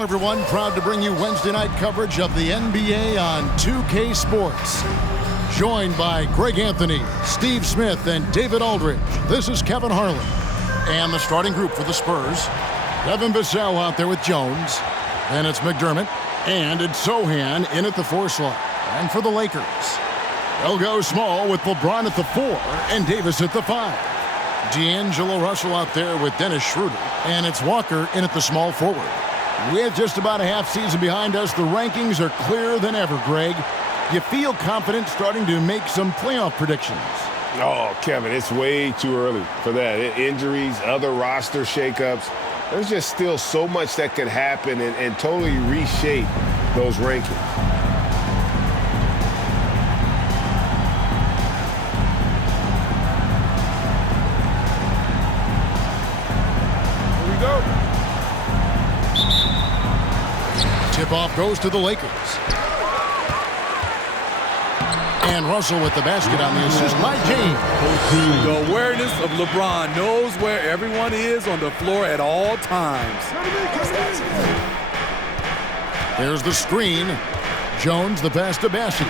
Everyone, proud to bring you Wednesday night coverage of the NBA on 2K Sports. Joined by Greg Anthony, Steve Smith, and David Aldridge. This is Kevin Harlan. And the starting group for the Spurs. Devin Vassell out there with Jones. Then it's McDermott. And it's Sohan in at the 4 slot. And for the Lakers, they'll go small with LeBron at the 4 and Davis at the 5. D'Angelo Russell out there with Dennis Schroeder. And it's Walker in at the small forward. With just about a half season behind us, the rankings are clearer than ever, Greg. You feel confident starting to make some playoff predictions? Oh, Kevin, it's way too early for that. Injuries, other roster shakeups. There's just still so much that could happen and totally reshape those rankings. Here we go. Tip-off goes to the Lakers. And Russell with the basket on the assist by James. The awareness of LeBron knows where everyone is on the floor at all times. There's the screen. Jones, the pass to Bassi.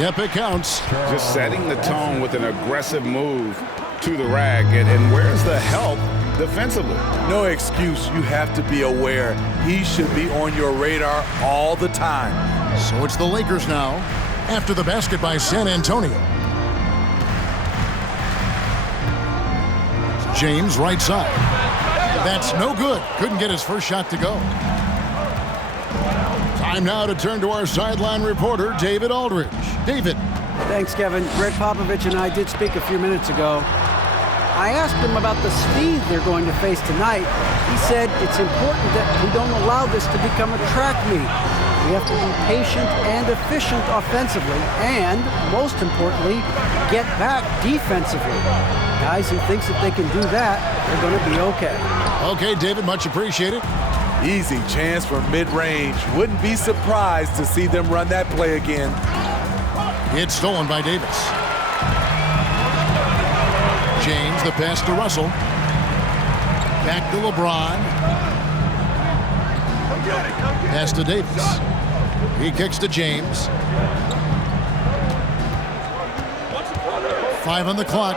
Yep, it counts. Just setting the tone with an aggressive move to the rack. And where's the help defensively? No excuse. You have to be aware. He should be on your radar all the time. So it's the Lakers now, after the basket by San Antonio. James, right side. That's no good. Couldn't get his first shot to go. Time now to turn to our sideline reporter, David Aldridge. David. Thanks, Kevin. Greg Popovich and I did speak a few minutes ago. I asked him about the speed they're going to face tonight. He said it's important that we don't allow this to become a track meet. We have to be patient and efficient offensively, and, most importantly, get back defensively. Guys, he thinks if they can do that, they're going to be okay. Okay, David, much appreciated. Easy chance from mid-range. Wouldn't be surprised to see them run that play again. It's stolen by Davis. James, the pass to Russell. Back to LeBron. Pass to Davis. He kicks to James. 5 on the clock.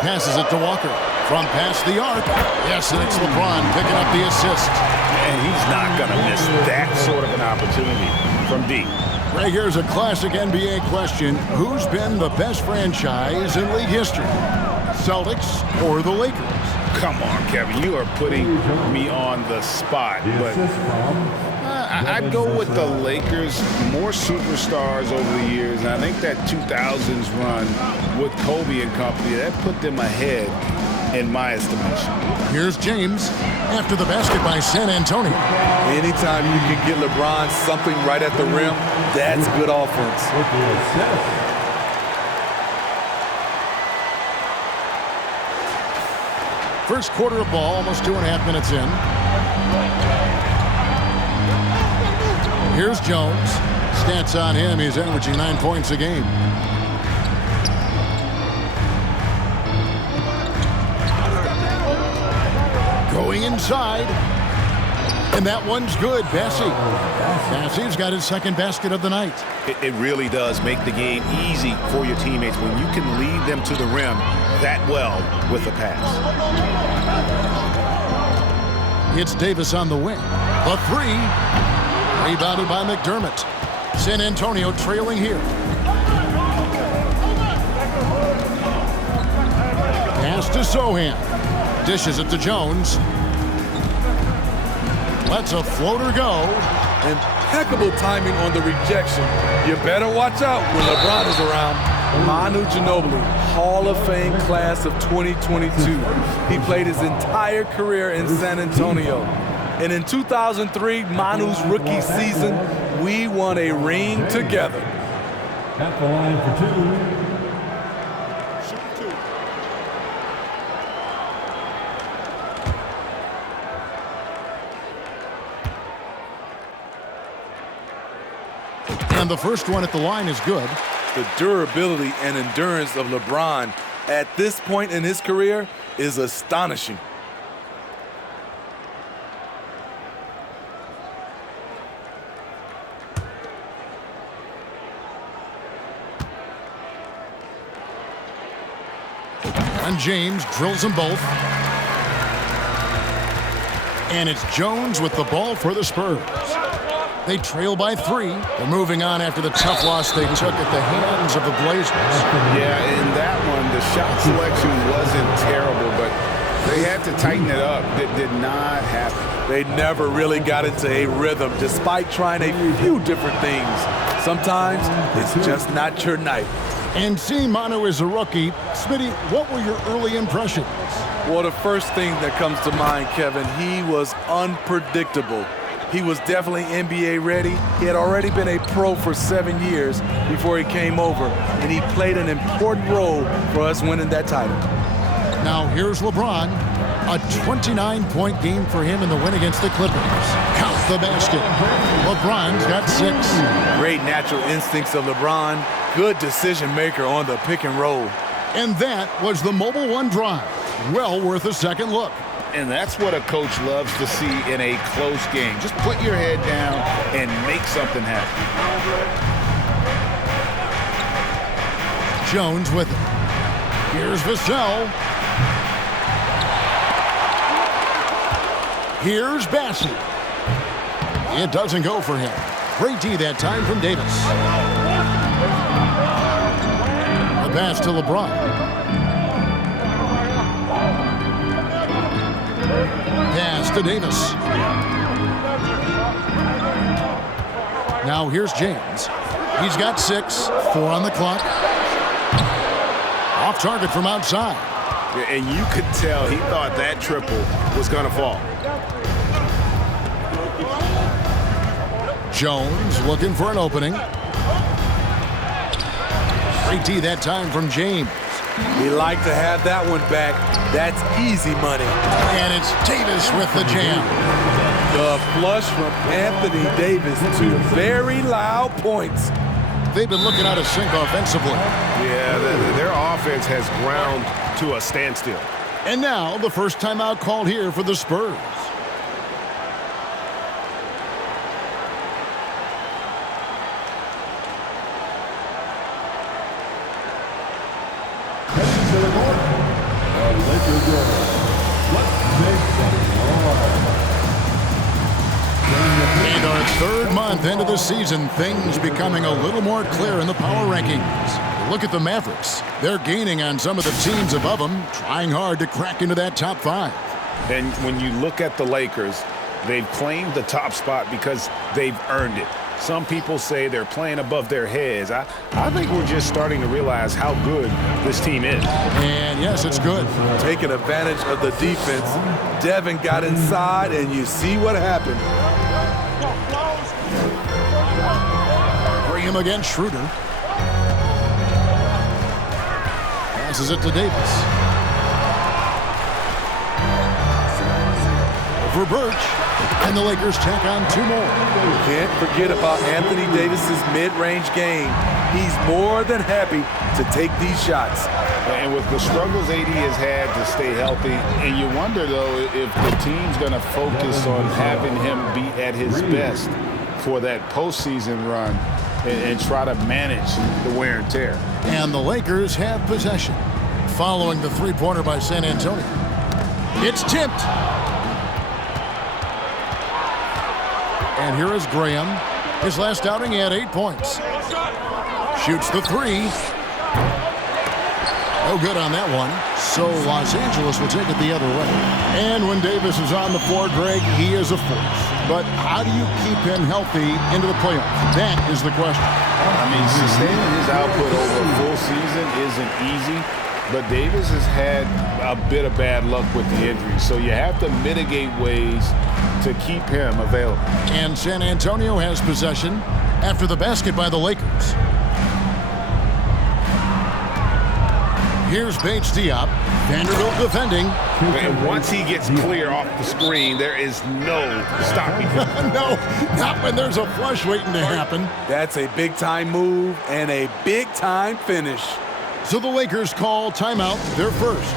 Passes it to Walker. From past the arc. Yes, and it's LeBron picking up the assist. And he's not going to miss that sort of an opportunity from deep. Greg, here's a classic NBA question. Who's been the best franchise in league history? Celtics or the Lakers? Come on, Kevin. You are putting me on the spot. But I'd go with the Lakers. More superstars over the years. And I think that 2000s run with Kobe and company, that put them ahead in my estimation. Here's James after the basket by San Antonio. Anytime you can get LeBron something right at the rim, that's good offense. First quarter of ball, almost 2.5 minutes in. Here's Jones. Stats on him, he's averaging 9 points a game. Going inside. And that one's good. Bassi's got his second basket of the night. It really does make the game easy for your teammates when you can lead them to the rim that well with a pass. It's Davis on the wing. The 3. Rebounded by McDermott. San Antonio trailing here. Pass to Sohan. Dishes it to Jones. Lets a floater go. Impeccable timing on the rejection. You better watch out when LeBron is around. Manu Ginobili, Hall of Fame class of 2022. He played his entire career in San Antonio. And in 2003, Manu's rookie season, we won a ring together. At the line for 2. And the first one at the line is good. The durability and endurance of LeBron at this point in his career is astonishing. And James drills them both. And it's Jones with the ball for the Spurs. They trail by 3. They're moving on after the tough loss they took at the hands of the Blazers. Yeah, in that one, the shot selection wasn't terrible, but they had to tighten it up. That did not happen. They never really got into a rhythm, despite trying a few different things. Sometimes it's just not your night. And seeing Manu is a rookie, Smitty, what were your early impressions? Well, the first thing that comes to mind, Kevin, he was unpredictable. He was definitely NBA ready. He had already been a pro for 7 years before he came over, and he played an important role for us winning that title. Now here's LeBron. A 29-point game for him in the win against the Clippers. Count the basket. LeBron's got 6. Great natural instincts of LeBron. Good decision maker on the pick and roll. And that was the Mobile One drive. Well worth a second look. And that's what a coach loves to see in a close game. Just put your head down and make something happen. Jones with it. Here's Vassell. Here's Bassey. It doesn't go for him. Great D that time from Davis. The pass to LeBron. Pass to Davis. Now here's James. He's got 6, 4 on the clock. Off target from outside. And you could tell he thought that triple was going to fall. Jones looking for an opening. Great D that time from James. We like to have that one back. That's easy money. And it's Davis with the jam. The flush from Anthony Davis to very loud points. They've been looking out of sync offensively. Yeah, their offense has ground to a standstill. And now the first timeout called here for the Spurs. And our third month into the season, things becoming a little more clear in the power rankings. Look at the Mavericks. They're gaining on some of the teams above them, trying hard to crack into that top 5. And when you look at the Lakers, they've claimed the top spot because they've earned it. Some people say they're playing above their heads. I think we're just starting to realize how good this team is. And yes, it's good. Taking advantage of the defense. Devin got inside, and you see what happened. Graham against Schroeder. Passes it to Davis. For Birch. And the Lakers tack on 2 more. Can't forget about Anthony Davis's mid-range game. He's more than happy to take these shots. And with the struggles AD has had to stay healthy, and you wonder, though, if the team's going to focus on having him be at his best for that postseason run and try to manage the wear and tear. And the Lakers have possession. Following the 3-pointer by San Antonio. It's tipped. And here is Graham. His last outing, he had 8 points. Shoots the 3. No good on that one. So Los Angeles will take it the other way. And when Davis is on the floor, Greg, he is a force. But how do you keep him healthy into the playoffs? That is the question. I mean, sustaining his output over a full season isn't easy. But Davis has had a bit of bad luck with the injury. So you have to mitigate ways to keep him available. And San Antonio has possession after the basket by the Lakers. Here's Bates Diop. Vanderbilt defending. And once he gets clear off the screen, there is no stopping him. No, not when there's a flush waiting to happen. That's a big-time move and a big-time finish. So the Lakers call timeout, their first.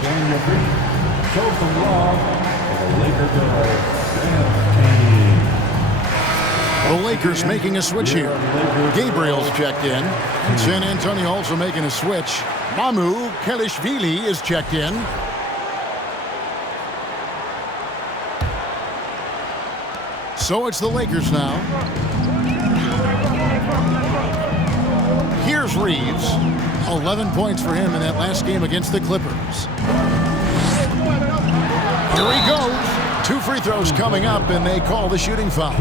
The Lakers making a switch here. Gabriel's checked in. San Antonio also making a switch. Mamu Kelishvili is checked in. So it's the Lakers now. Here's Reeves. 11 points for him in that last game against the Clippers. Here he goes. 2 free throws coming up, and they call the shooting foul.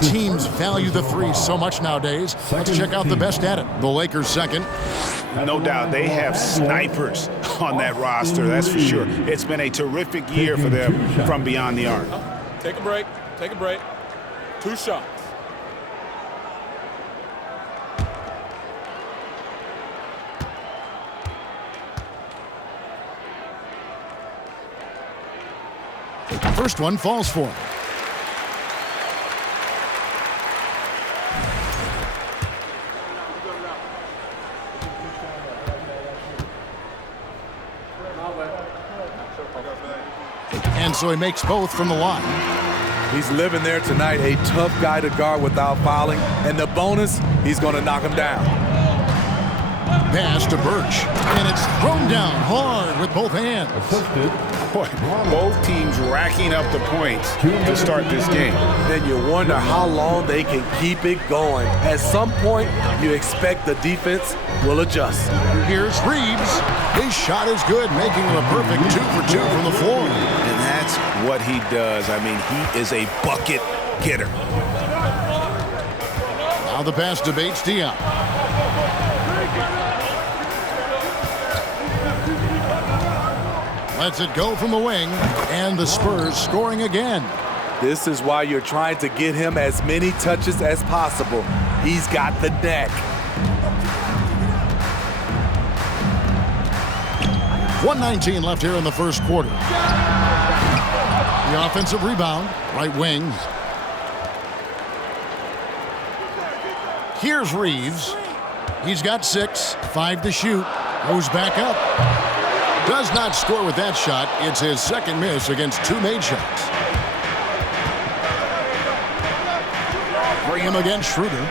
Teams value the three so much nowadays. Let's check out the best at it. The Lakers second. No doubt they have snipers on that roster, that's for sure. It's been a terrific year for them from beyond the arc. Take a break. Take a break. 2 shots. First one falls for him. And so he makes both from the line. He's living there tonight, a tough guy to guard without fouling. And the bonus, he's going to knock him down. Pass to Birch. And it's thrown down hard with both hands. Boy, both teams racking up the points to start this game. Then you wonder how long they can keep it going. At some point, you expect the defense will adjust. Here's Reeves. His shot is good, making him a perfect 2 for 2 from the floor. And that's what he does. I mean, he is a bucket getter. Now the pass to Bates Diop. Lets it go from the wing, and the Spurs scoring again. This is why you're trying to get him as many touches as possible. He's got the neck. 1:19 left here in the first quarter. The offensive rebound, right wing. Here's Reeves. He's got 6, 5 to shoot. Goes back up. Does not score with that shot. It's his second miss against 2 made shots. Bring him against Schroeder.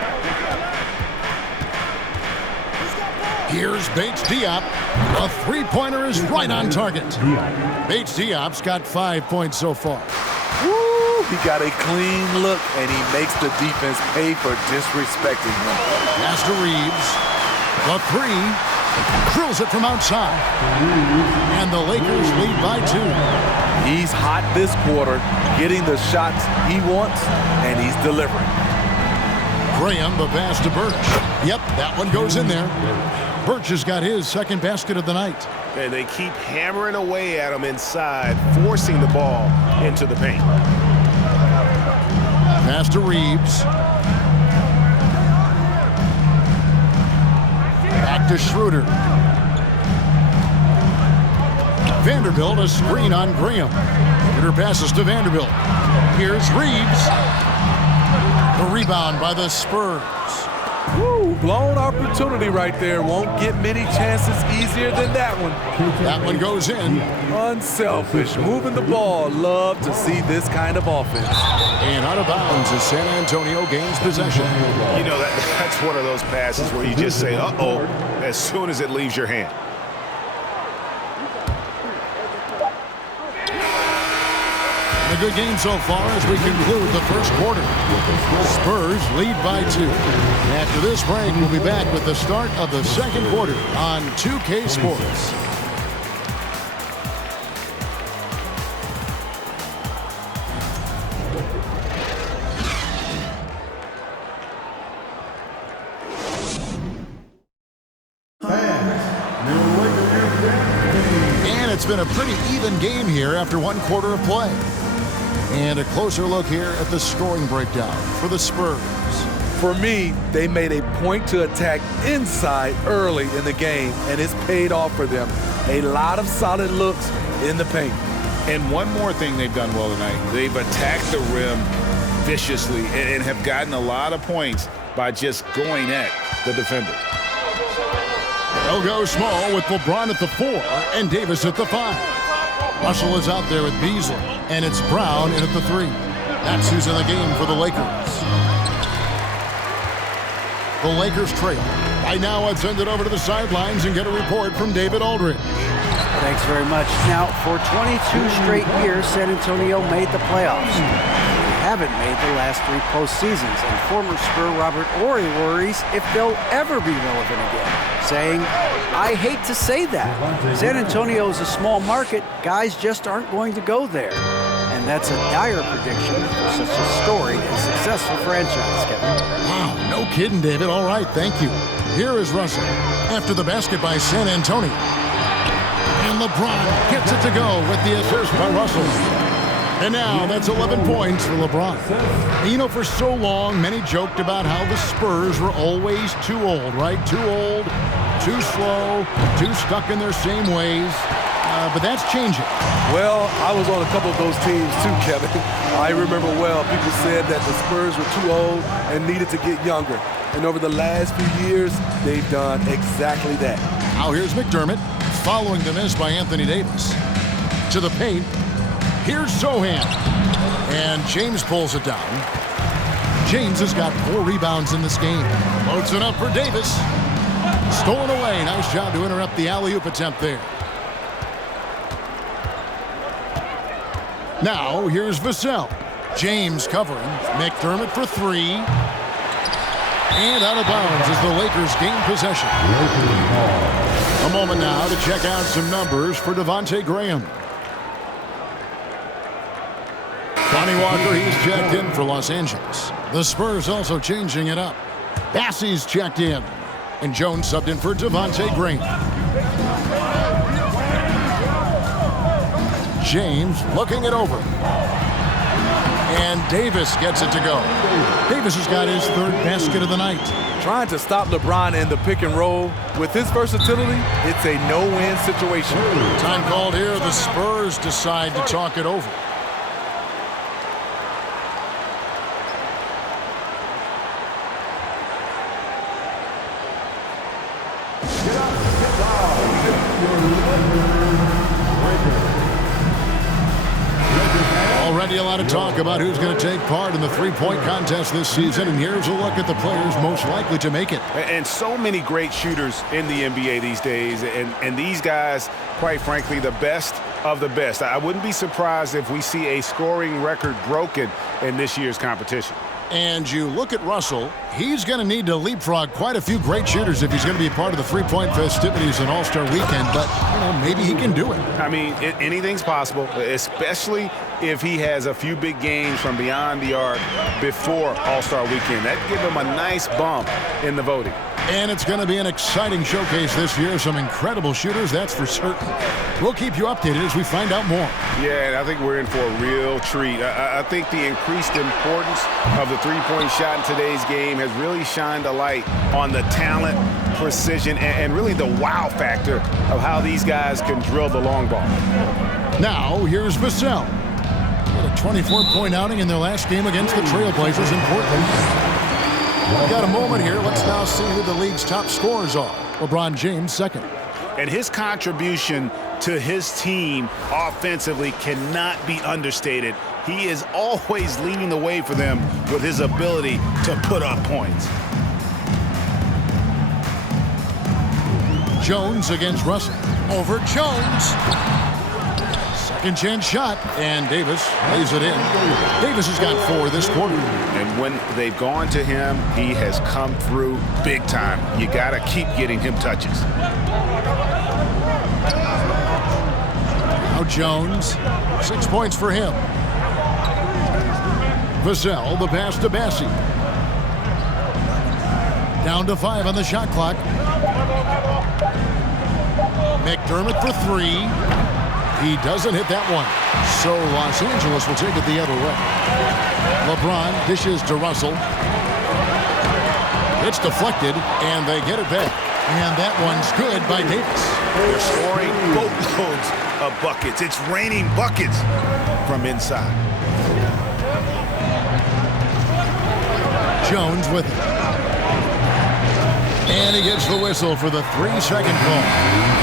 Here's Bates Diop. A three-pointer is right on target. Bates Diop's got 5 points so far. Woo! He got a clean look, and he makes the defense pay for disrespecting him. Pass to Reeves. The 3. Drills it from outside. And the Lakers lead by 2. He's hot this quarter, getting the shots he wants, and he's delivering. Graham, the pass to Birch. Yep, that one goes in there. Birch has got his second basket of the night. And they keep hammering away at him inside, forcing the ball into the paint. Pass to Reeves. Back to Schroeder. Vanderbilt, a screen on Graham. Schroeder passes to Vanderbilt. Here's Reeves. The rebound by the Spurs. Woo, blown opportunity right there. Won't get many chances easier than that one. That one goes in. Unselfish, moving the ball. Love to see this kind of offense. And out of bounds as San Antonio gains possession. You know, that's one of those passes where you just say, uh-oh, as soon as it leaves your hand. A good game so far as we conclude the first quarter. Spurs lead by 2. After this break, we'll be back with the start of the second quarter on 2K Sports. And it's been a pretty even game here after one quarter of play. And a closer look here at the scoring breakdown for the Spurs. For me, they made a point to attack inside early in the game, and it's paid off for them. A lot of solid looks in the paint. And one more thing they've done well tonight. They've attacked the rim viciously and have gotten a lot of points by just going at the defender. They'll go small with LeBron at the 4 and Davis at the 5. Russell is out there with Beasley, and it's Brown in at the 3. That's who's in the game for the Lakers. The Lakers trail. Right now, let's send it over to the sidelines and get a report from David Aldridge. Thanks very much. Now, for 22 straight years, San Antonio made the playoffs. They haven't made the last 3 postseasons, and former Spur Robert Horry worries if they'll ever be relevant again, saying, I hate to say that. San Antonio is a small market. Guys just aren't going to go there. And that's a dire prediction for such a storied and successful franchise, Kevin. Wow, no kidding, David. All right, thank you. Here is Russell after the basket by San Antonio. And LeBron gets it to go with the assist by Russell. And now that's 11 points for LeBron. And you know, for so long, many joked about how the Spurs were always too old, right? Too old, too slow, too stuck in their same ways. But that's changing. Well, I was on a couple of those teams too, Kevin. I remember well, people said that the Spurs were too old and needed to get younger. And over the last few years, they've done exactly that. Now here's McDermott, following the miss by Anthony Davis. To the paint. Here's Sohan. And James pulls it down. James has got 4 rebounds in this game. Loads it up for Davis. Stolen away. Nice job to interrupt the alley-oop attempt there. Now, here's Vassell. James covering. McDermott for 3. And out of bounds as the Lakers gain possession. A moment now to check out some numbers for Devontae Graham. Lonnie Walker, he's checked in for Los Angeles. The Spurs also changing it up. Bassey's checked in. And Jones subbed in for Devontae Graham. James looking it over. And Davis gets it to go. Davis has got his 3rd basket of the night. Trying to stop LeBron in the pick and roll. With his versatility, it's a no-win situation. Time called here. The Spurs decide to talk it over. Already a lot of talk about who's going to take part in the three-point contest this season, and here's a look at the players most likely to make it. And so many great shooters in the NBA these days, and these guys, quite frankly, the best of the best. I wouldn't be surprised if we see a scoring record broken in this year's competition. And you look at Russell, he's going to need to leapfrog quite a few great shooters if he's going to be a part of the three-point festivities in All-Star Weekend, but, you know, maybe he can do it. I mean, anything's possible, especially if he has a few big games from beyond the arc before All-Star Weekend. That'd give him a nice bump in the voting. And it's going to be an exciting showcase this year. Some incredible shooters, that's for certain. We'll keep you updated as we find out more. Yeah, and I think we're in for a real treat. I think the increased importance of the three-point shot in today's game has really shined a light on the talent, precision, and really the wow factor of how these guys can drill the long ball. Now, here's Vassell. Had a 24-point outing in their last game against the Trailblazers in Portland. We've got a moment here. Let's now see who the league's top scorers are. LeBron James, second. And his contribution to his team offensively cannot be understated. He is always leading the way for them with his ability to put up points. Jones against Russell. Over Jones. Second chance shot, and Davis lays it in. Davis has got 4 this quarter. And when they've gone to him, he has come through big time. You got to keep getting him touches. Now Jones, 6 points for him. Vassell, the pass to Bassey. Down to 5 on the shot clock. McDermott for 3. He doesn't hit that one. So Los Angeles will take it the other way. LeBron dishes to Russell. It's deflected, and they get it back. And that one's good by Davis. They're scoring boatloads of buckets. It's raining buckets from inside. Jones with it. And he gets the whistle for the 3-second call.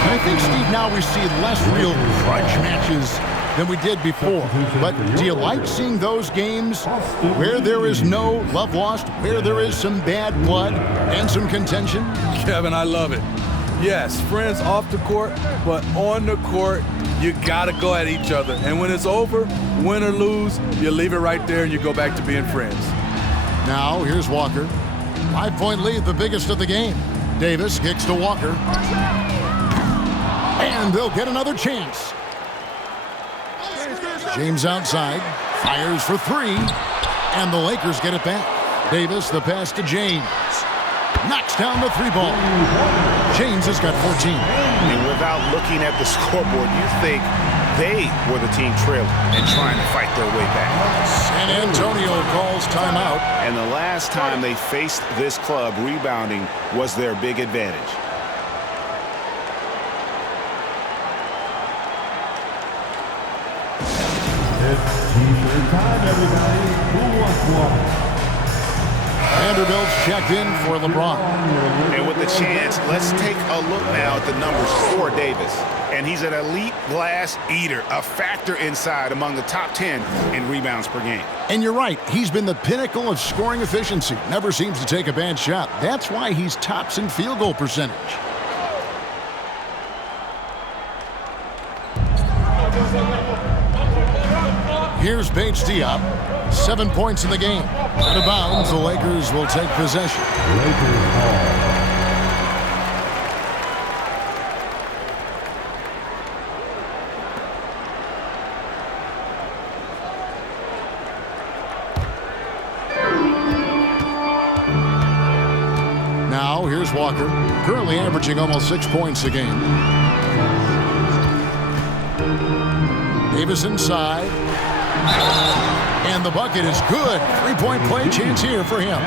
I think, Steve, now we see less real grudge matches than we did before. But do you like seeing those games where there is no love lost, where there is some bad blood and some contention? Kevin, I love it. Yes, friends off the court, but on the court, you got to go at each other. And when it's over, win or lose, you leave it right there and you go back to being friends. Now, here's Walker. 5-point lead, the biggest of the game. Davis kicks to Walker. And they'll get another chance. James outside, fires for three, and the Lakers get it back. Davis, the pass to James. Knocks down the three ball. James has got 14. And without looking at the scoreboard, you think they were the team trailing and trying to fight their way back. San Antonio calls timeout. And the last time they faced this club, rebounding was their big advantage. It's T-shirt time, everybody. Who wants one? Vanderbilt's checked in for LeBron. And with the chance, let's take a look now at the numbers for Davis. And he's an elite glass eater, a factor inside among the top 10 in rebounds per game. And you're right, he's been the pinnacle of scoring efficiency. Never seems to take a bad shot. That's why he's tops in field goal percentage. Here's Bates Diop. 7 points in the game. Out of bounds, the Lakers will take possession. Lakers ball. Now, here's Walker, currently averaging almost 6 points a game. Davis inside. And the bucket is good. 3-point play chance here for him.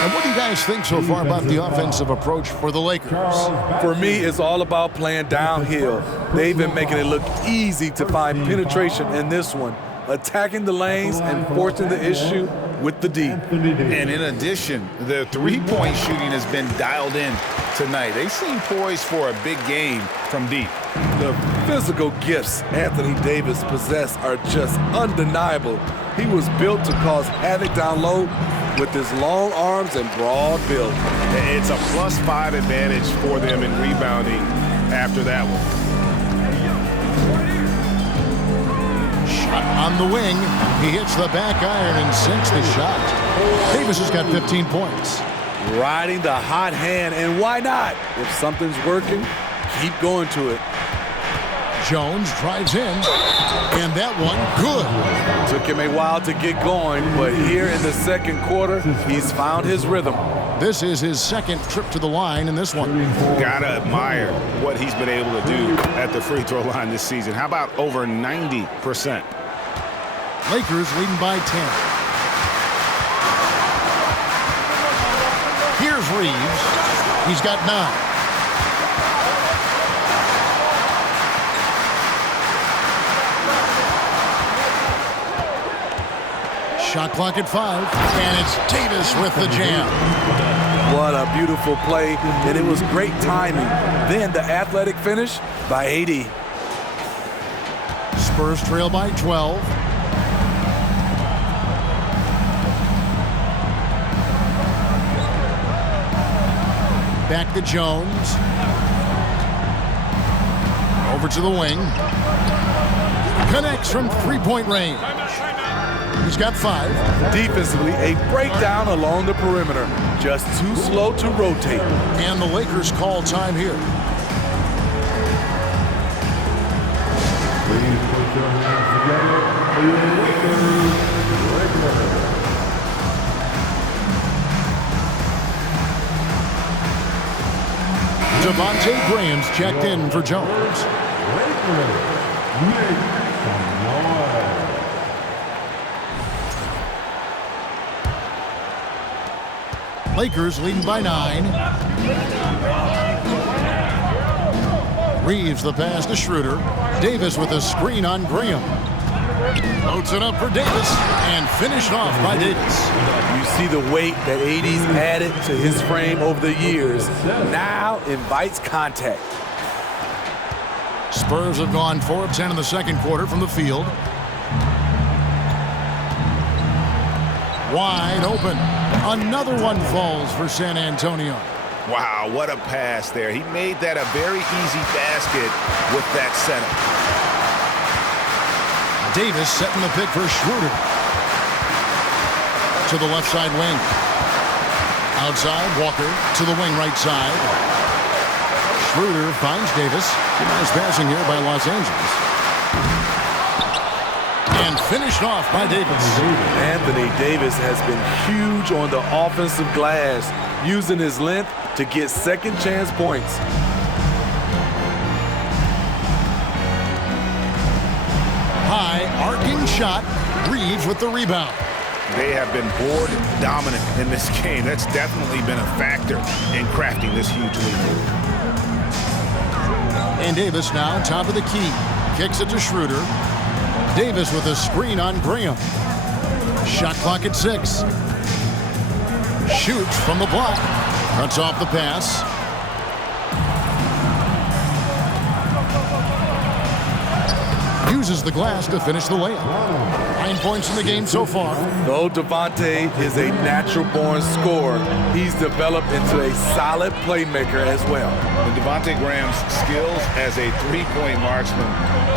And what do you guys think so far about the offensive approach for the Lakers? For me, it's all about playing downhill. They've been making it look easy to find penetration in this one, attacking the lanes and forcing the issue with the D. And in addition, the three-point shooting has been dialed in tonight. They seem poised for a big game from deep. The physical gifts Anthony Davis possesses are just undeniable. He was built to cause havoc down low with his long arms and broad build. It's a +5 advantage for them in rebounding after that one. Shot on the wing. He hits the back iron and sinks the shot. Davis has got 15 points. Riding the hot hand, and why not? If something's working, keep going to it. Jones drives in, and that one good. Took him a while to get going, but here in the second quarter, he's found his rhythm. This is his second trip to the line in this one. Gotta admire what he's been able to do at the free throw line this season. How about over 90%? Lakers leading by 10. Here's Reeves. He's got 9. Shot clock at 5, and it's Davis with the jam. What a beautiful play, and it was great timing. Then the athletic finish by AD. Spurs trail by 12. Back to Jones. Over to the wing. Connects from three-point range. He's got 5. Defensively, a breakdown along the perimeter. Just too slow to rotate. And the Lakers call time here. Please put your hands together for your Lakers. Devontae Graham's checked in for Jones. Lakers, make some noise. Lakers leading by 9. Reeves the pass to Schroeder. Davis with a screen on Graham. Loads it up for Davis and finished off by Davis. You see the weight that AD's added to his frame over the years. Now invites contact. Spurs have gone 4 of 10 in the second quarter from the field. Wide open. Another one falls for San Antonio. Wow, what a pass there. He made that a very easy basket with that setup. Davis setting the pick for Schroeder. To the left side wing. Outside, Walker to the wing right side. Schroeder finds Davis. Nice passing here by Los Angeles. And finished off by Davis. Anthony Davis has been huge on the offensive glass, using his length to get second chance points. High arcing shot. Reeves with the rebound. They have been board dominant in this game. That's definitely been a factor in crafting this huge lead. And Davis now top of the key. Kicks it to Schroeder. Davis with a screen on Graham. Shot clock at 6. Shoots from the block. Cuts off the pass. Uses the glass to finish the layup. 9 points in the game so far. Though Devontae is a natural-born scorer, he's developed into a solid playmaker as well. And Devontae Graham's skills as a three-point marksman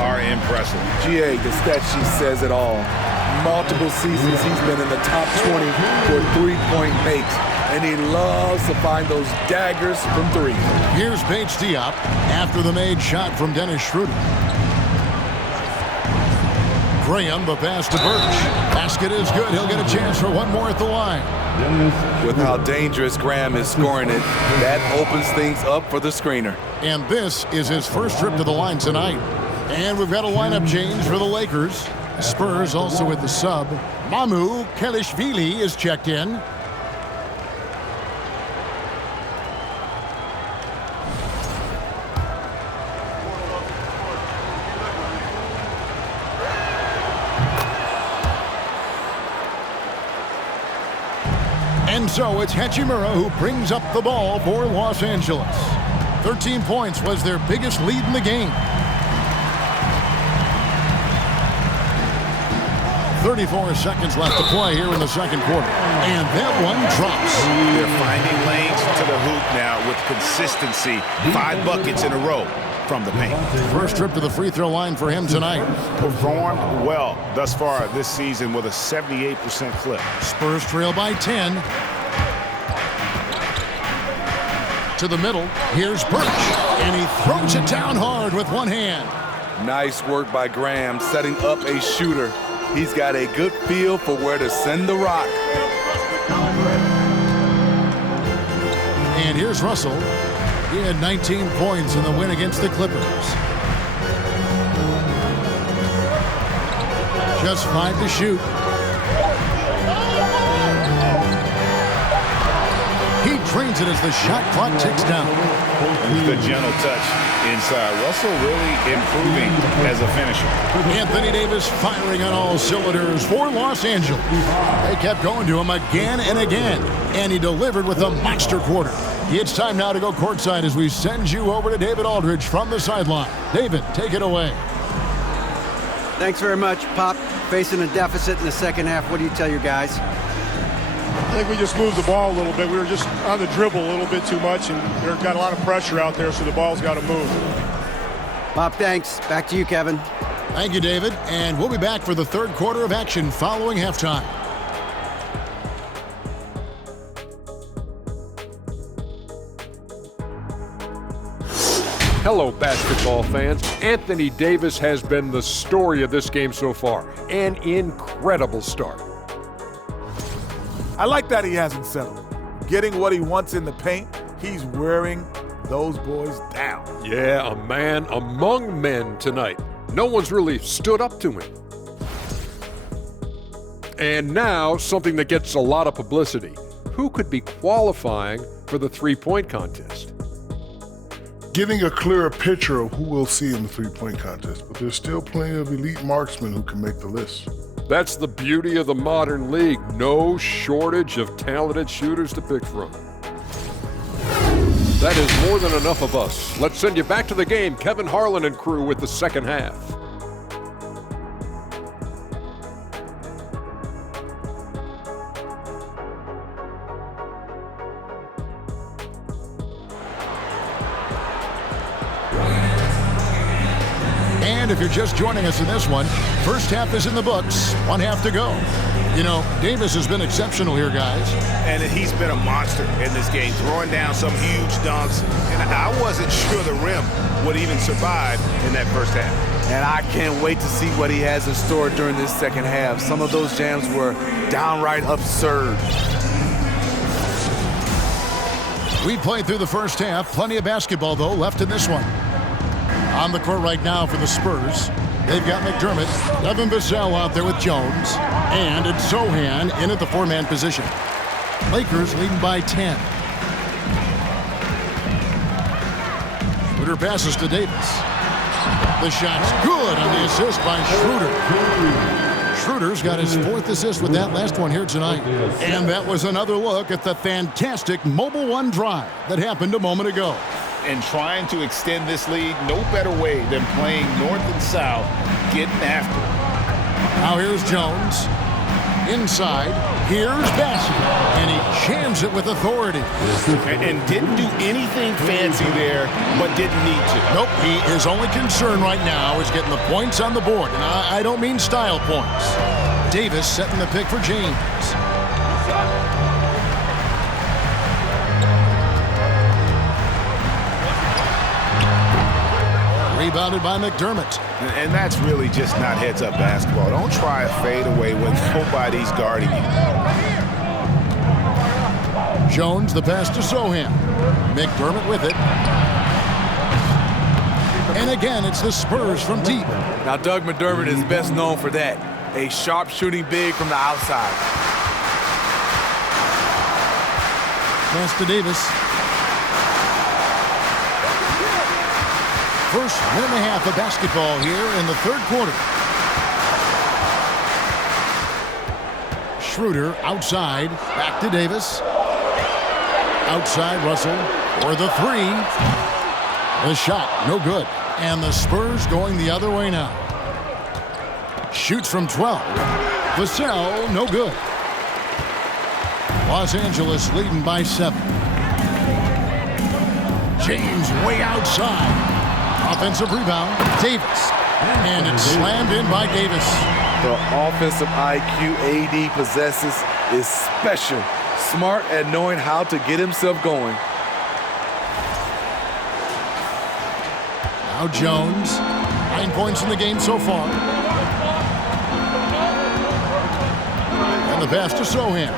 are impressive. GA, the stat sheet says it all. Multiple seasons he's been in the top 20 for three-point makes, and he loves to find those daggers from 3. Here's Paige Diop after the made shot from Dennis Schroeder. Graham, the pass to Birch. Basket is good. He'll get a chance for one more at the line. With how dangerous Graham is scoring it, that opens things up for the screener. And this is his first trip to the line tonight. And we've got a lineup change for the Lakers. Spurs also with the sub. Mamu Kelishvili is checked in. And so it's Hachimura who brings up the ball for Los Angeles. 13 points was their biggest lead in the game. 34 seconds left to play here in the second quarter. And that one drops. They're finding lanes to the hoop now with consistency. 5 buckets in a row from the paint. First trip to the free throw line for him tonight. Performed well thus far this season with a 78% clip. Spurs trail by 10. To the middle, here's Birch. And he throws it down hard with one hand. Nice work by Graham setting up a shooter. He's got a good feel for where to send the rock. And here's Russell. He had 19 points in the win against the Clippers. Just 5 to shoot. He drains it as the shot clock ticks down. The gentle touch inside. Russell really improving as a finisher. Anthony Davis firing on all cylinders for Los Angeles. They kept going to him again and again, and he delivered with a monster quarter. It's time now to go courtside as we send you over to David Aldridge from the sideline. David, take it away. Thanks very much, Pop. Facing a deficit in the second half, what do you tell your guys? I think we just moved the ball a little bit. We were just on the dribble a little bit too much, and they've got a lot of pressure out there, so the ball's got to move. Pop, thanks. Back to you, Kevin. Thank you, David. And we'll be back for the third quarter of action following halftime. Hello, basketball fans. Anthony Davis has been the story of this game so far. An incredible start. I like that he hasn't settled. Getting what he wants in the paint, he's wearing those boys down. Yeah, a man among men tonight. No one's really stood up to him. And now, something that gets a lot of publicity. Who could be qualifying for the three-point contest? Getting a clearer picture of who we'll see in the three-point contest, but there's still plenty of elite marksmen who can make the list. That's the beauty of the modern league. No shortage of talented shooters to pick from. That is more than enough of us. Let's send you back to the game, Kevin Harlan and crew with the second half. And if you're just joining us in this one, first half is in the books, one half to go. You know, Davis has been exceptional here, guys. And he's been a monster in this game, throwing down some huge dunks. And I wasn't sure the rim would even survive in that first half. And I can't wait to see what he has in store during this second half. Some of those jams were downright absurd. We played through the first half. Plenty of basketball, though, left in this one. On the court right now for the Spurs, they've got McDermott, Devin Vassell out there with Jones, and it's Sohan in at the four-man position. Lakers leading by 10. Schroeder passes to Davis. The shot's good on the assist by Schroeder. Schroeder's got his fourth assist with that last one here tonight. And that was another look at the fantastic Mobile One drive that happened a moment ago. And trying to extend this lead, no better way than playing north and south, getting after it. Now here's Jones. Inside, here's Bassey. And he jams it with authority. And didn't do anything fancy there, but didn't need to. Nope, his only concern right now is getting the points on the board. And I don't mean style points. Davis setting the pick for James. Rebounded by McDermott. And that's really just not heads-up basketball. Don't try a fadeaway when nobody's guarding you. Jones, the pass to Sohan. McDermott with it. And again, it's the Spurs from deep. Now, Doug McDermott is best known for that. A sharp shooting big from the outside. Pass to Davis. First minute and a half of basketball here in the third quarter. Schroeder outside, back to Davis. Outside Russell for the three. The shot, no good. And the Spurs going the other way now. Shoots from 12. Vassell, no good. Los Angeles leading by 7. James way outside. Offensive rebound, Davis. And it's slammed in by Davis. The offensive IQ AD possesses is special. Smart at knowing how to get himself going. Now Jones, 9 points in the game so far. And the pass to Sohan.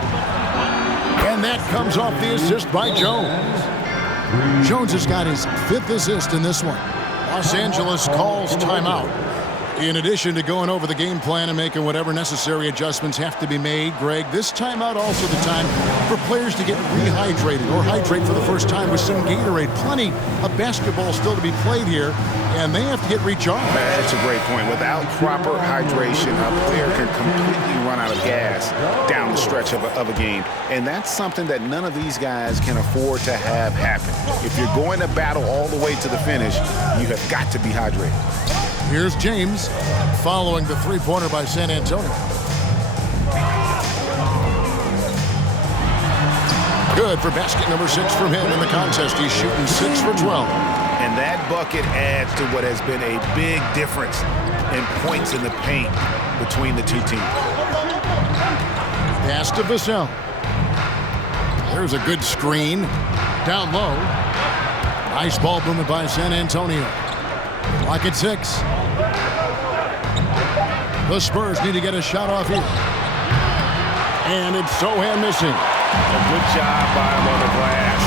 And that comes off the assist by Jones. Jones has got his 5th assist in this one. Los Angeles calls timeout. In addition to going over the game plan and making whatever necessary adjustments have to be made, Greg, this timeout also the time for players to get rehydrated or hydrate for the first time with some Gatorade. Plenty of basketball still to be played here, and they have to get recharged. That's a great point. Without proper hydration, a player can completely run out of gas down the stretch of a game. And that's something that none of these guys can afford to have happen. If you're going to battle all the way to the finish, you have got to be hydrated. Here's James following the three-pointer by San Antonio. Good for basket number 6 from him in the contest. He's shooting 6 for 12. And that bucket adds to what has been a big difference in points in the paint between the two teams. Pass to Vassell. There's a good screen. Down low. Nice ball movement by San Antonio. Clock at 6. The Spurs need to get a shot off here. And it's Sohan missing. A good job by him on the glass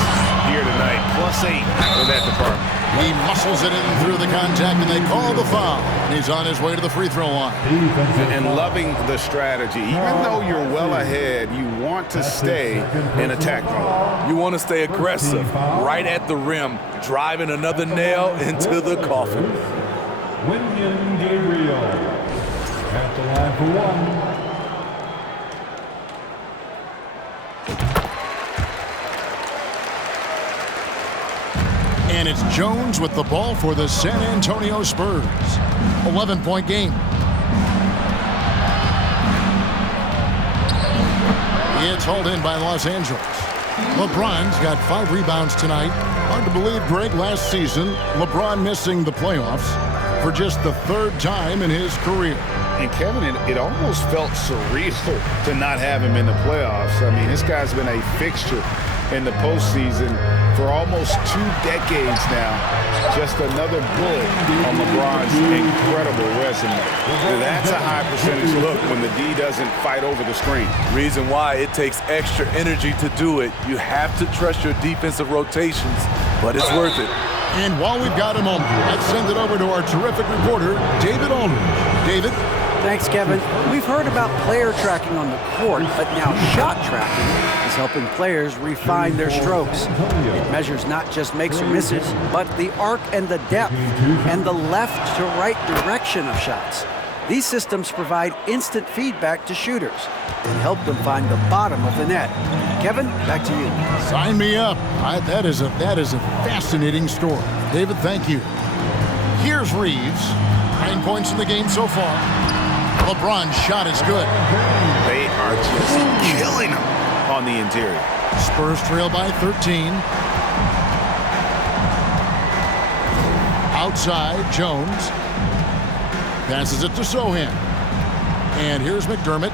here tonight. +8 for that department. He muscles it in through the contact, and they call the foul. He's on his way to the free throw line. And loving the strategy. Even though you're well ahead, you want to stay in attack mode. You want to stay aggressive, right at the rim, driving another nail into the coffin. Wenyen Gabriel at the line for one. And it's Jones with the ball for the San Antonio Spurs. 11-point game. It's hauled in by Los Angeles. LeBron's got 5 rebounds tonight. Hard to believe, Greg, last season, LeBron missing the playoffs for just the 3rd time in his career. And Kevin, it almost felt surreal to not have him in the playoffs. I mean, this guy's been a fixture in the postseason for almost 2 decades now. Just another bullet on LeBron's incredible resume. That's a high percentage look when the D doesn't fight over the screen. Reason why it takes extra energy to do it. You have to trust your defensive rotations, but it's worth it. And while we've got a moment, let's send it over to our terrific reporter, David Aldridge. David? Thanks, Kevin. We've heard about player tracking on the court, but now shot tracking is helping players refine their strokes. It measures not just makes or misses, but the arc and the depth and the left to right direction of shots. These systems provide instant feedback to shooters and help them find the bottom of the net. Kevin, back to you. Sign me up. That is a fascinating story. David, thank you. Here's Reeves. 9 points in the game so far. LeBron's shot is good. They are just killing him on the interior. Spurs trail by 13. Outside, Jones. Passes it to Sohan. And here's McDermott.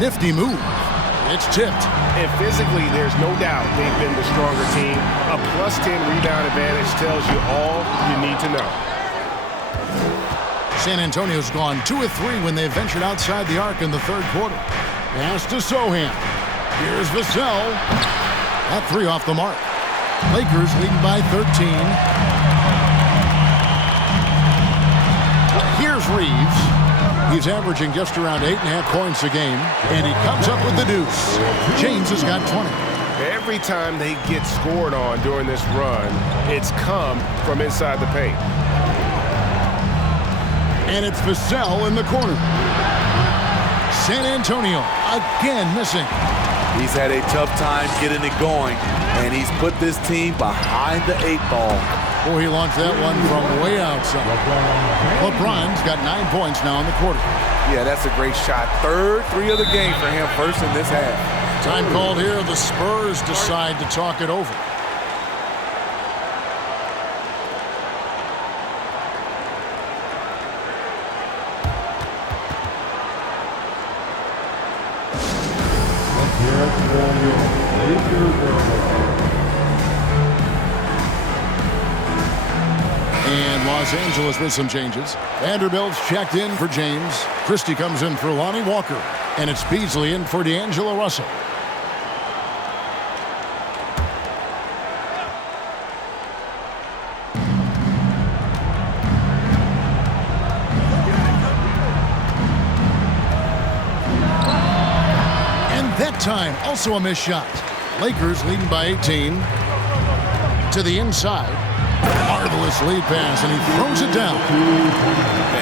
Nifty move. It's tipped. And physically, there's no doubt they've been the stronger team. A +10 rebound advantage tells you all you need to know. San Antonio's gone 2 of 3 when they ventured outside the arc in the 3rd quarter. Pass to Sohan. Here's Vassell. That 3 off the mark. Lakers leading by 13. Here's Reeves. He's averaging just around 8.5 points a game, and he comes up with the deuce. James has got 20. Every time they get scored on during this run, it's come from inside the paint. And it's Vassell in the corner. San Antonio again missing. He's had a tough time getting it going, and he's put this team behind the 8 ball. Oh, he launched that one from way outside. LeBron's got 9 points now in the quarter. Yeah, that's a great shot. 3rd 3 of the game for him, first in this half. Time called here. The Spurs decide to talk it over. And Los Angeles with some changes. Vanderbilt's checked in for James. Christie comes in for Lonnie Walker. And it's Beasley in for D'Angelo Russell. And that time, also a missed shot. Lakers leading by 18. To the inside. Marvelous lead pass, and he throws it down.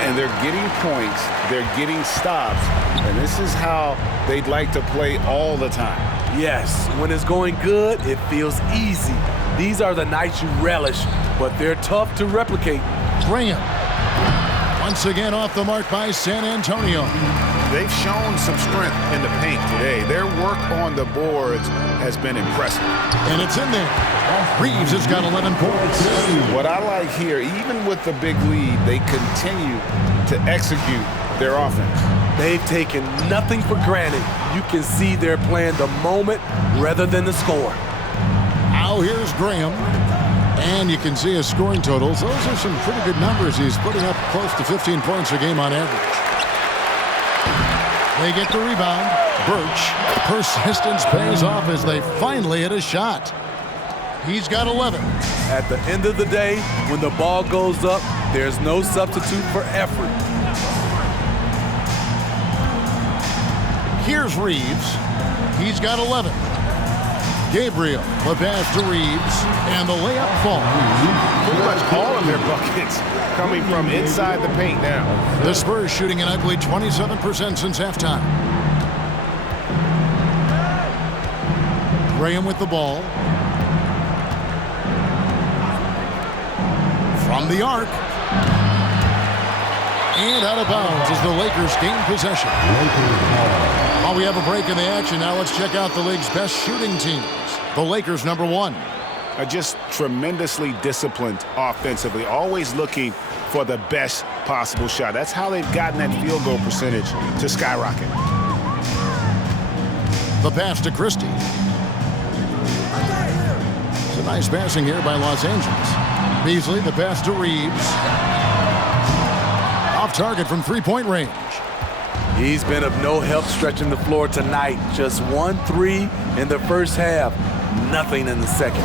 And they're getting points, they're getting stops, and this is how they'd like to play all the time. Yes, when it's going good, it feels easy. These are the nights you relish, but they're tough to replicate. Graham. Once again off the mark by San Antonio. They've shown some strength in the paint today. Their work on the boards has been impressive. And it's in there. Reeves has got 11 points. What I like here, even with the big lead, they continue to execute their offense. They've taken nothing for granted. You can see they're playing the moment rather than the score. Now here's Graham. And you can see his scoring totals. Those are some pretty good numbers. He's putting up close to 15 points a game on average. They get the rebound. Birch. Persistence pays off as they finally hit a shot. He's got 11. At the end of the day, when the ball goes up, there's no substitute for effort. Here's Reeves. He's got 11. Gabriel, the pass to Reeves, and the layup falls. Pretty much all of their buckets coming from inside the paint now. The Spurs shooting an ugly 27% since halftime. Graham with the ball. from the arc. And out of bounds as the Lakers gain possession. While we have a break in the action, now let's check out the league's best shooting teams. The Lakers, number 1. Are just tremendously disciplined offensively, always looking for the best possible shot. That's how they've gotten that field goal percentage to skyrocket. The pass to Christie. It's a nice passing here by Los Angeles. Beasley, the pass to Reeves. Off target from three-point range. He's been of no help stretching the floor tonight. Just 1 3 in the first half. Nothing in the second.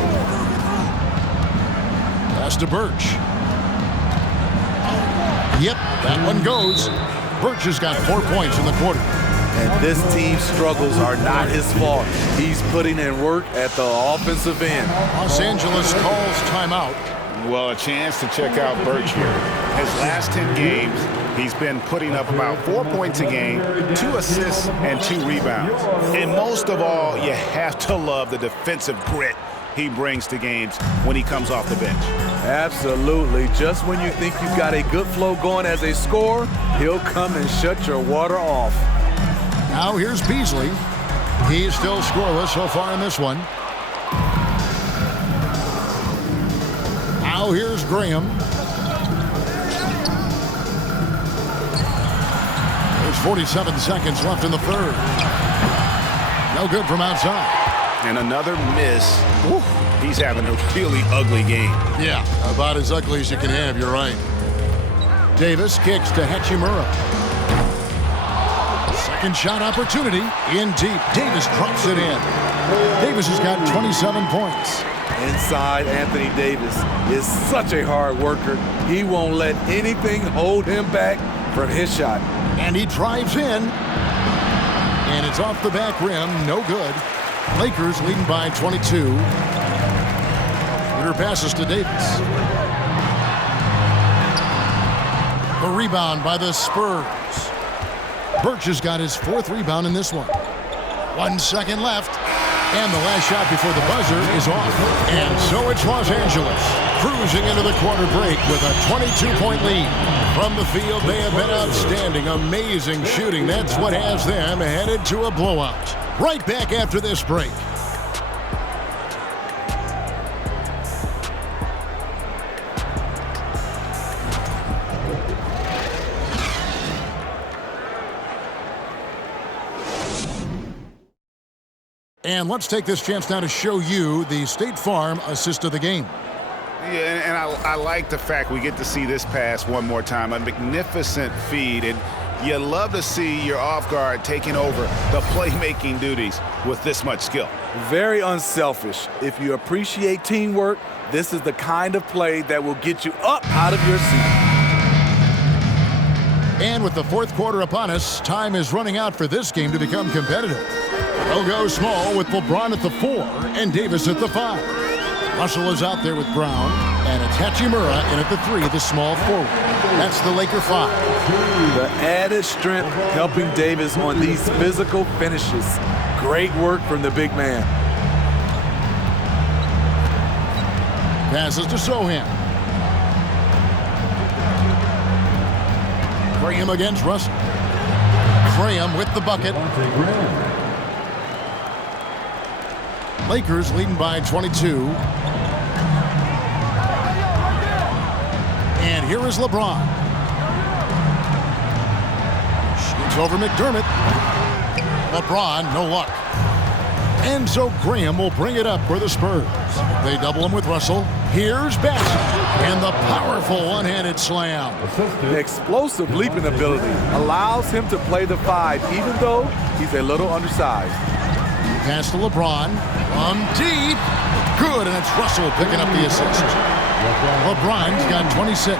Pass to Birch. Yep, that one goes. Birch has got 4 points in the quarter. And this team's struggles are not his fault. He's putting in work at the offensive end. Los Angeles calls timeout. Well, a chance to check out Birch here. His last 10 games, he's been putting up about 4 points a game, 2 assists, and 2 rebounds. And most of all, you have to love the defensive grit he brings to games when he comes off the bench. Absolutely. Just when you think you've got a good flow going as a scorer, he'll come and shut your water off. Now here's Beasley. He's still scoreless so far in this one. Now here's Graham. There's 47 seconds left in the third. No good from outside. And another miss. Woo. He's having a really ugly game. Yeah, about as ugly as you can have, you're right. Davis kicks to Hachimura. Second shot opportunity. In deep. Davis drops it in. Davis has got 27 points. Inside, Anthony Davis is such a hard worker. He won't let anything hold him back from his shot. And he drives in. And it's off the back rim. No good. Lakers leading by 22. Peter passes to Davis. The rebound by the Spurs. Birch has got his 4th rebound in this one. 1 second left. And the last shot before the buzzer is off. And so it's Los Angeles cruising into the quarter break with a 22-point lead. From the field, they have been outstanding. Amazing shooting. That's what has them headed to a blowout. Right back after this break. And let's take this chance now to show you the State Farm assist of the game. Yeah, and I like the fact we get to see this pass one more time. A magnificent feed, and you love to see your off guard taking over the playmaking duties with this much skill. Very unselfish. If you appreciate teamwork, this is the kind of play that will get you up out of your seat. And with the 4th quarter upon us, time is running out for this game to become competitive. They'll go small with LeBron at the 4 and Davis at the 5. Russell is out there with Brown, and it's Hachimura in at the 3, the small forward. That's the Laker 5. The added strength helping Davis on these physical finishes. Great work from the big man. Passes to Sohan. Graham against Russell. Graham with the bucket. Lakers leading by 22. And here is LeBron. Shoots over McDermott. LeBron, no luck. And so Graham will bring it up for the Spurs. They double him with Russell. Here's Batson. And the powerful one-handed slam. The explosive leaping ability allows him to play the 5, even though he's a little undersized. Pass to LeBron. From deep. Good, and it's Russell picking up the assist. LeBron's got 26.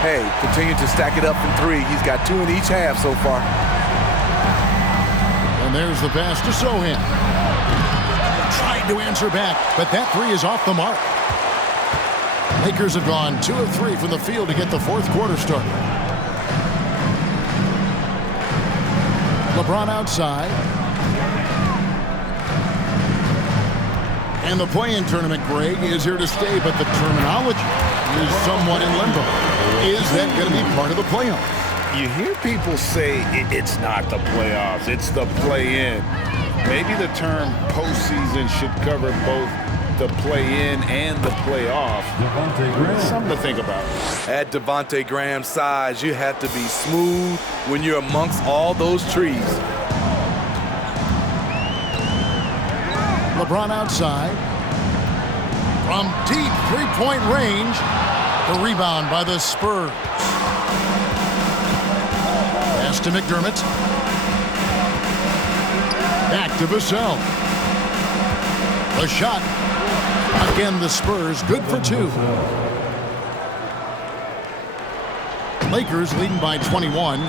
Hey, continue to stack it up from 3. He's got 2 in each half so far. And there's the pass to Sohan. Tried to answer back, but that 3 is off the mark. Lakers have gone 2 of 3 from the field to get the 4th quarter started. LeBron outside. And the play-in tournament, Greg, is here to stay, but the terminology is somewhat in limbo. Is that going to be part of the playoffs? You hear people say it's not the playoffs, it's the play-in. Maybe the term postseason should cover both the play-in and the playoff. Something to think about. At Devontae Graham's size, you have to be smooth when you're amongst all those trees. LeBron outside. From deep three-point range, the rebound by the Spurs. Pass to McDermott. Back to Vassell. The shot. Again, the Spurs good for 2. Lakers leading by 21.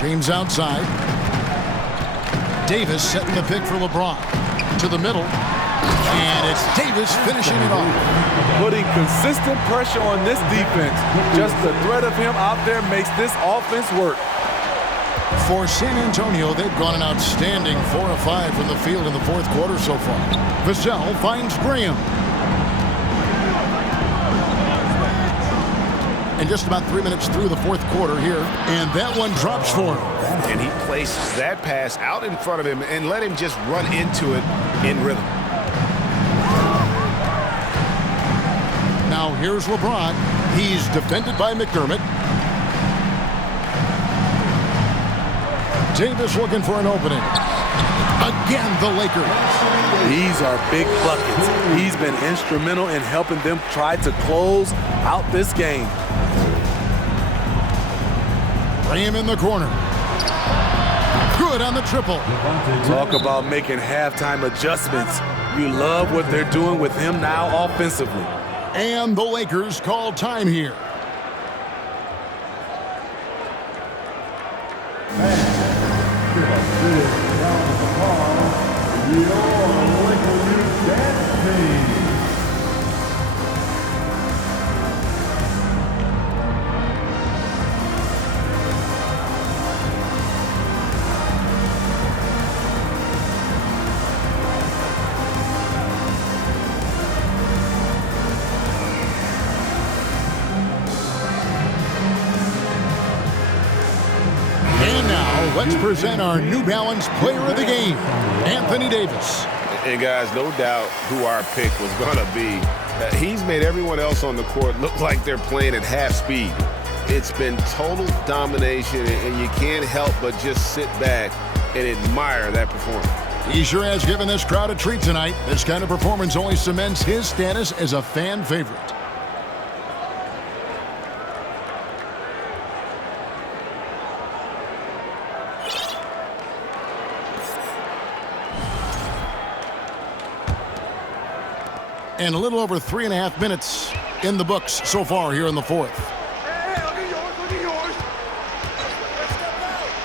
James outside. Davis setting the pick for LeBron. To the middle. And it's Davis finishing it off. Putting consistent pressure on this defense. Just the threat of him out there makes this offense work. For San Antonio, they've gone an outstanding 4 of 5 from the field in the fourth quarter so far. Vassell finds Graham. And just about 3 minutes through the fourth quarter here, and that one drops for him. And he placed that pass out in front of him and let him just run into it in rhythm. Now here's LeBron. He's defended by McDermott. Davis looking for an opening. Again, the Lakers. These are big buckets. He's been instrumental in helping them try to close out this game. Graham in the corner. Good on the triple. Talk about making halftime adjustments. You love what they're doing with him now offensively. And the Lakers call time here. Let's present our New Balance Player of the Game, Anthony Davis. And guys, no doubt who our pick was going to be. He's made everyone else on the court look like they're playing at half speed. It's been total domination, and you can't help but just sit back and admire that performance. He sure has given this crowd a treat tonight. This kind of performance only cements his status as a fan favorite. And a little over 3.5 minutes in the books so far here in the fourth.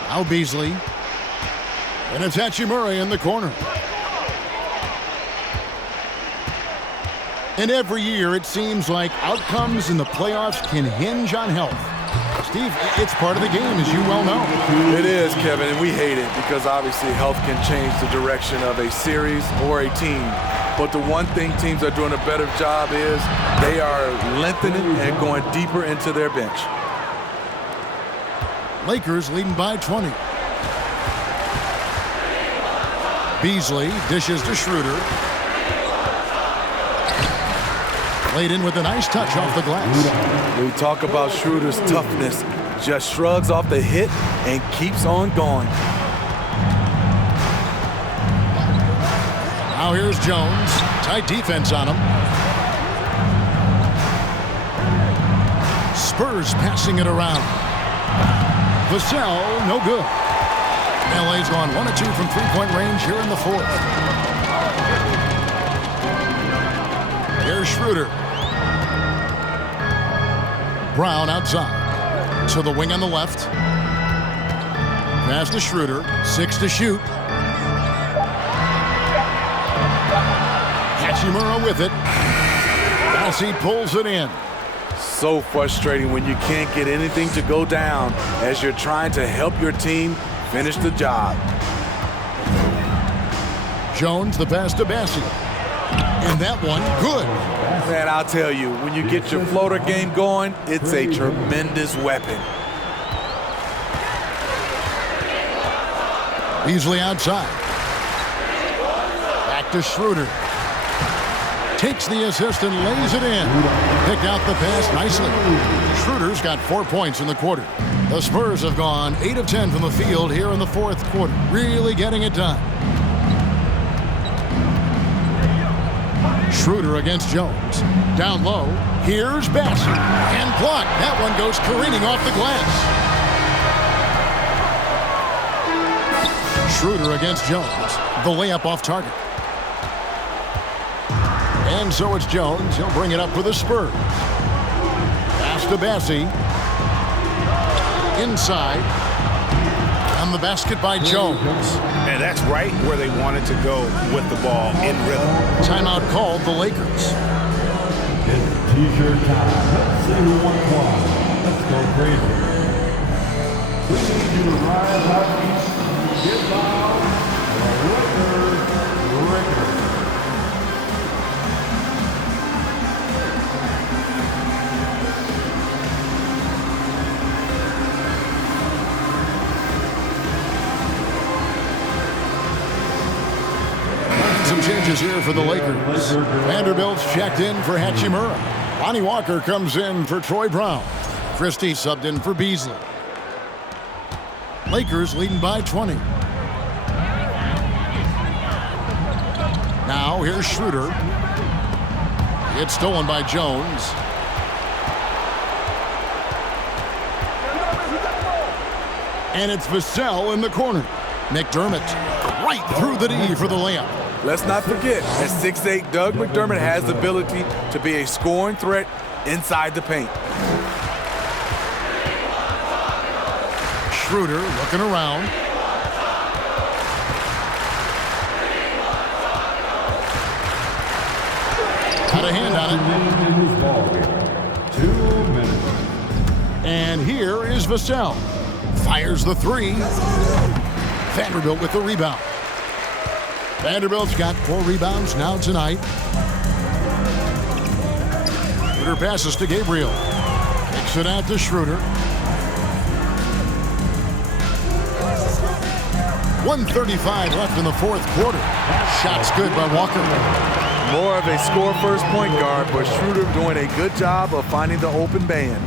Now Beasley. And it's Hachimura in the corner. And every year it seems like outcomes in the playoffs can hinge on health. Steve, it's part of the game, as you well know. It is, Kevin, and we hate it because obviously health can change the direction of a series or a team. But the one thing teams are doing a better job is they are lengthening and going deeper into their bench. Lakers leading by 20. Beasley dishes to Schroeder. Laid in with a nice touch off the glass. We talk about Schroeder's toughness. Just shrugs off the hit and keeps on going. Now here's Jones. Tight defense on him. Spurs passing it around. Vassell, no good. LA's gone 1 of 2 from three-point range here in the fourth. Here's Schroeder. Brown outside. To the wing on the left. Pass to Schroeder. 6 to shoot. Hachimura with it. As he pulls it in. So frustrating when you can't get anything to go down as you're trying to help your team finish the job. Jones, the pass to Bassi. And that one, good. Man, I'll tell you, when you get your floater game going, it's a tremendous weapon. Beasley outside. Back to Schroeder. Takes the assist and lays it in. Picked out the pass nicely. Schroeder's got 4 points in the quarter. The Spurs have gone 8 of 10 from the field here in the fourth quarter. Really getting it done. Schroeder against Jones. Down low. Here's Bassey. And blocked. That one goes careening off the glass. Schroeder against Jones. The layup off target. And so it's Jones. He'll bring it up for the Spurs. Pass to Bassey. Inside. And the basket by Jones. And that's right where they wanted to go with the ball in rhythm. Timeout called the Lakers. It's T-shirt time. Let's see who won one. Let's go crazy. We need you to rise up, get loud, Lakers. Some changes here for the Lakers. Vanderbilt's checked in for Hachimura. Lonnie Walker comes in for Troy Brown. Christie subbed in for Beasley. Lakers leading by 20. Now here's Schroeder. It's stolen by Jones. And it's Vassell in the corner. McDermott right through the D for the layup. Let's not forget, at 6'8", Doug McDermott has the ability to be a scoring threat inside the paint. Schroeder looking around. Got a hand on it. 2 minutes. And here is Vassell. Fires the three. Vanderbilt with the rebound. Vanderbilt's got 4 rebounds now tonight. Schroeder passes to Gabriel. Kicks it out to Schroeder. 1:35 left in the fourth quarter. Shots good by Walker. More of a score-first point guard, but Schroeder doing a good job of finding the open man.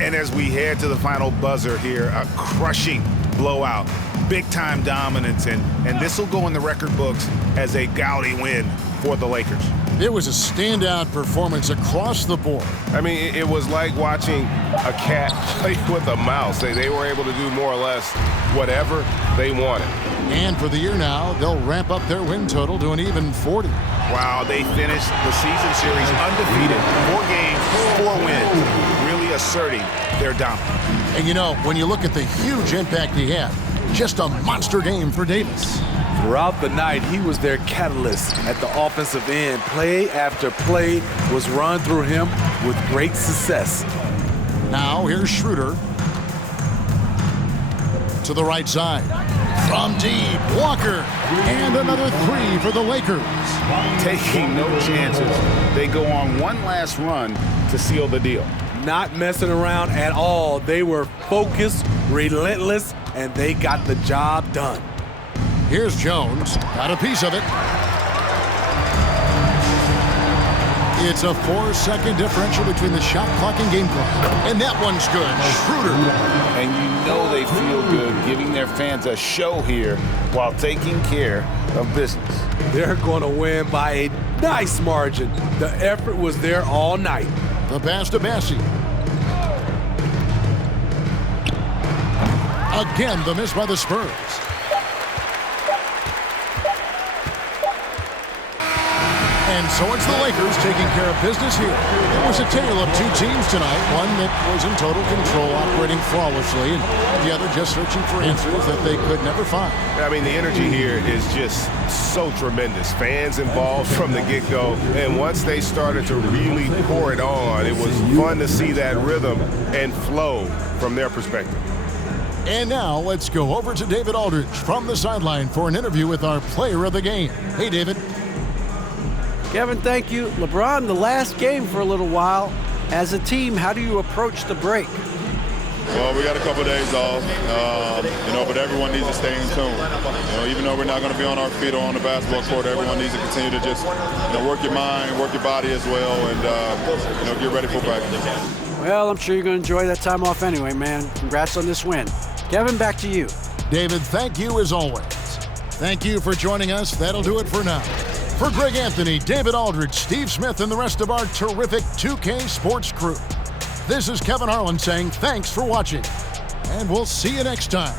And as we head to the final buzzer here, a crushing blowout. Big-time dominance, and this will go in the record books as a gaudy win for the Lakers. It was a standout performance across the board. I mean, it was like watching a cat play with a mouse. They were able to do more or less whatever they wanted. And for the year now, they'll ramp up their win total to an even 40. Wow, they finished the season series undefeated. 4 games, 4 wins, really asserting their dominance. And you know, when you look at the huge impact he had, just a monster game for Davis. Throughout the night, he was their catalyst at the offensive end. Play after play was run through him with great success. Now here's Schroeder. To the right side. From deep, Walker. And another 3 for the Lakers. Taking no chances. They go on one last run to seal the deal. Not messing around at all. They were focused, relentless, and they got the job done. Here's Jones. Got a piece of it. It's a 4-second differential between the shot clock and game clock. And that one's good. Schroeder. And you know they feel good giving their fans a show here while taking care of business. They're going to win by a nice margin. The effort was there all night. The pass to Bassey. Again, the miss by the Spurs. And so it's the Lakers taking care of business here. It was a tale of 2 teams tonight. One that was in total control, operating flawlessly, and the other just searching for answers that they could never find. I mean, the energy here is just so tremendous. Fans involved from the get-go, and once they started to really pour it on, it was fun to see that rhythm and flow from their perspective. And now let's go over to David Aldridge from the sideline for an interview with our player of the game. Hey, David. Kevin, thank you. LeBron, the last game for a little while. As a team, how do you approach the break? Well, we got a couple of days off, but everyone needs to stay in tune. Even though we're not going to be on our feet or on the basketball court, everyone needs to continue to just work your mind, work your body as well, and get ready for practice. Well, I'm sure you're going to enjoy that time off anyway, man. Congrats on this win. Kevin, back to you. David, thank you as always. Thank you for joining us. That'll do it for now. For Greg Anthony, David Aldridge, Steve Smith, and the rest of our terrific 2K Sports crew, this is Kevin Harlan saying thanks for watching, and we'll see you next time.